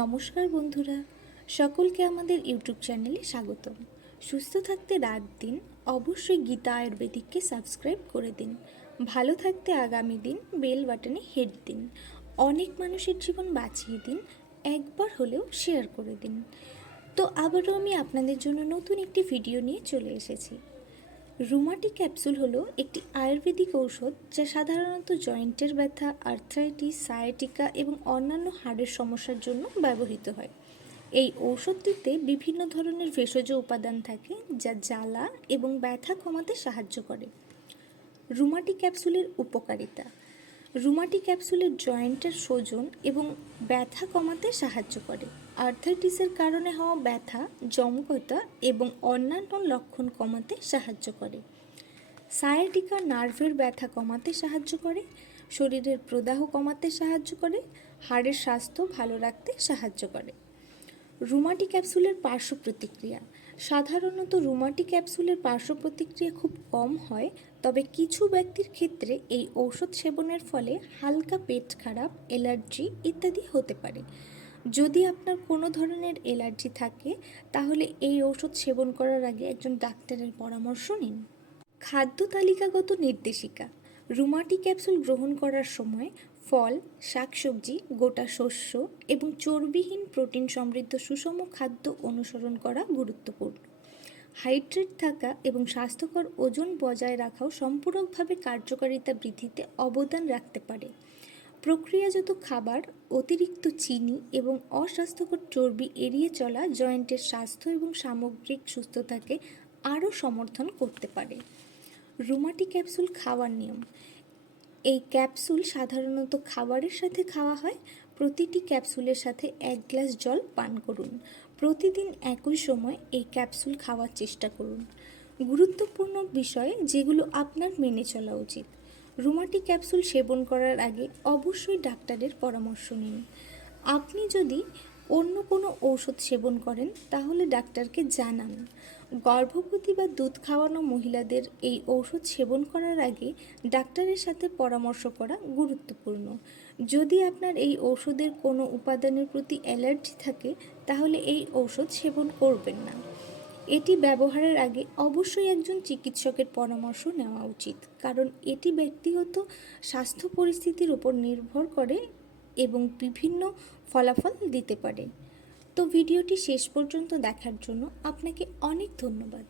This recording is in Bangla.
নমস্কার বন্ধুরা, সকলকে আমাদের ইউটিউব চ্যানেলে স্বাগতম। সুস্থ থাকতে রাত দিন, অবশ্যই গীতা আয়ুর্বেদিককে সাবস্ক্রাইব করে দিন। ভালো থাকতে আগামী দিন, বেল বাটনে হেড দিন। অনেক মানুষের জীবন বাঁচিয়ে দিন, একবার হলেও শেয়ার করে দিন। তো আবারও আমি আপনাদের জন্য নতুন একটি ভিডিও নিয়ে চলে এসেছি। রুমাটি ক্যাপসুল হলো একটি আয়ুর্বেদিক ঔষধ যা সাধারণত জয়েন্টের ব্যথা, আর্থ্রাইটিস, সায়াটিকা এবং অন্যান্য হাড়ের সমস্যার জন্য ব্যবহৃত হয়। এই ঔষধটিতে বিভিন্ন ধরনের ভেষজ উপাদান থাকে যা জ্বালা এবং ব্যথা কমাতে সাহায্য করে। রুমাটি ক্যাপসুলের উপকারিতা। রুমাটি ক্যাপসুলের জয়েন্টের সোজন এবং ব্যথা কমাতে সাহায্য করে। আর্থাইটিসের কারণে হওয়া ব্যথা, জমকতা এবং অন্যান্য লক্ষণ কমাতে সাহায্য করে। সায়াটিকা নার্ভের ব্যথা কমাতে সাহায্য করে, শরীরের প্রদাহ কমাতে সাহায্য করে, হাড়ের স্বাস্থ্য ভালো রাখতে সাহায্য করে। রুমাটি ক্যাপসুলের পার্শ্ব প্রতিক্রিয়া সাধারণত রুমাটি ক্যাপসুলের পার্শ্ব প্রতিক্রিয়া খুব কম হয়, তবে কিছু ব্যক্তির ক্ষেত্রে এই ঔষধ সেবনের ফলে হালকা পেট খারাপ, অ্যালার্জি ইত্যাদি হতে পারে। যদি আপনার কোনো ধরনের অ্যালার্জি থাকে, তাহলে এই ঔষধ সেবন করার আগে একজন ডাক্তারের পরামর্শ নিন। খাদ্য তালিকাগত নির্দেশিকা। রুমাটি ক্যাপসুল গ্রহণ করার সময় ফল, শাকসবজি, গোটা শস্য এবং চর্বিহীন প্রোটিন সমৃদ্ধ সুষম খাদ্য অনুসরণ করা গুরুত্বপূর্ণ। হাইড্রেট থাকা এবং স্বাস্থ্যকর ওজন বজায় রাখাও সম্পূরকভাবে কার্যকারিতা বৃদ্ধিতে অবদান রাখতে পারে। প্রক্রিয়াজাত খাবার, অতিরিক্ত চিনি এবং অস্বাস্থ্যকর চর্বি এড়িয়ে চলা জয়েন্টের স্বাস্থ্য এবং সামগ্রিক সুস্থতাকে আরও সমর্থন করতে পারে। রুমাটি ক্যাপসুল খাওয়ার নিয়ম। এই ক্যাপসুল সাধারণত খাবারের সাথে খাওয়া হয়। প্রতিটি ক্যাপসুলের সাথে এক গ্লাস জল পান করুন। প্রতিদিন একই সময় এই ক্যাপসুল খাওয়ার চেষ্টা করুন। গুরুত্বপূর্ণ বিষয় যেগুলো আপনার মেনে চলা উচিত। রুমাটি ক্যাপসুল সেবন করার আগে অবশ্যই ডাক্তারের পরামর্শ নিন। আপনি যদি অন্য কোনো ঔষধ সেবন করেন, তাহলে ডাক্তারকে জানান। গর্ভবতী বা দুধ খাওয়ানো মহিলাদের এই ঔষধ সেবন করার আগে ডাক্তারের সাথে পরামর্শ করা গুরুত্বপূর্ণ। যদি আপনার এই ঔষধের কোনো উপাদানের প্রতি অ্যালার্জি থাকে, তাহলে এই ঔষধ সেবন করবেন না। এটি ব্যবহারের আগে অবশ্যই একজন চিকিৎসকের পরামর্শ নেওয়া উচিত, কারণ এটি ব্যক্তিগত স্বাস্থ্য পরিস্থিতির উপর নির্ভর করে এবং বিভিন্ন ফলাফল দিতে পারে। তো ভিডিওটি শেষ পর্যন্ত দেখার জন্য আপনাকে অনেক ধন্যবাদ।